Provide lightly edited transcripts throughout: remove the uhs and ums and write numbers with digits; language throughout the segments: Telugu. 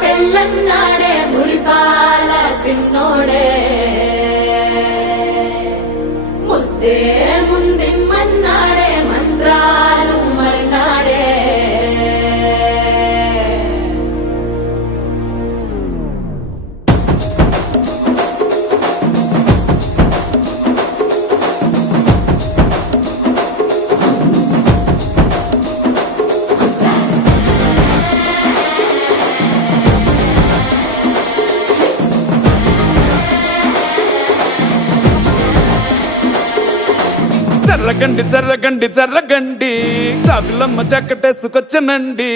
పెళ్ళన్నాడే మురిపాల సిన్నోడే ముద్దే ముందిమ్మన్నాడే మంత్రాలు మర్నాడే జర్రగండి జర్రగండి జర్రగండి కాకులమ్మ చక్కటేసుకొచ్చనండి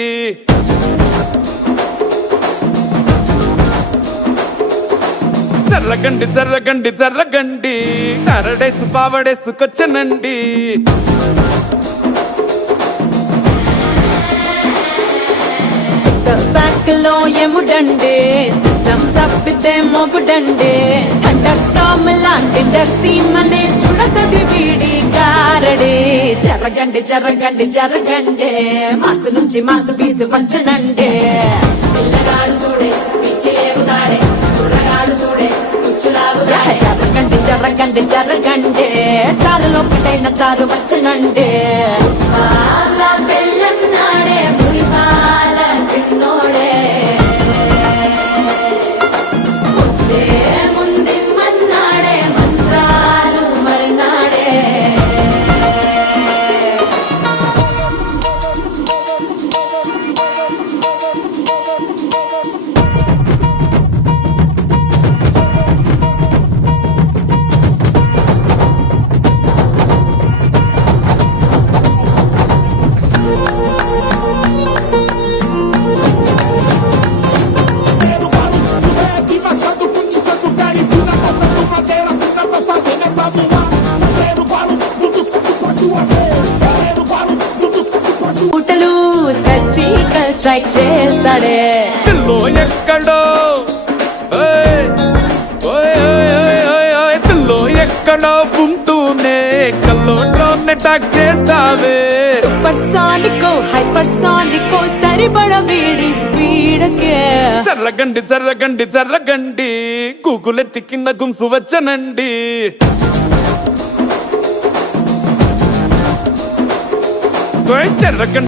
జర్రగండి జర్రగండి జర్రగండి కరడేసు పావడేసుకొచ్చనండి బ్యాక్ లో ఎముడండే సిస్టమ్ తప్పితే మొగుడండే థండర్ స్టామ్ లాంటి సీమనే చూడతది వీడి గారడే జరగండి జరగండి జరగండే మాసు నుంచి మాసు పీసు వంచనండే పిల్లగాడు చూడే పిచ్చేగుతాడే కుర్రగాడు చూడే కుచ్చులాగుతాడే జరగండి జరగండి జరగండే స్టారులో ఒకటైన స్టారు వచ్చనండే పెళ్ళన్నాడే మురిపాల సిన్నోడే ముద్దే ముందిమ్మన్నాడే మంత్రాలు మర్నాడే పూటలు సర్జికల్ స్ట్రైక్ చేస్తాడే పిల్లో ఎక్కడో పిల్లో ఎక్కడో ఉంటూనే కల్లోనే టాక్ చేస్తావే సూపర్ సానికో హైపర్ సానికో సరిపడ వీడి స్పీడ్కే జర్రగండి జర్రగండి జర్రగండి గూగులెత్తి కింద గుంసు వచ్చనండి జర్రగండి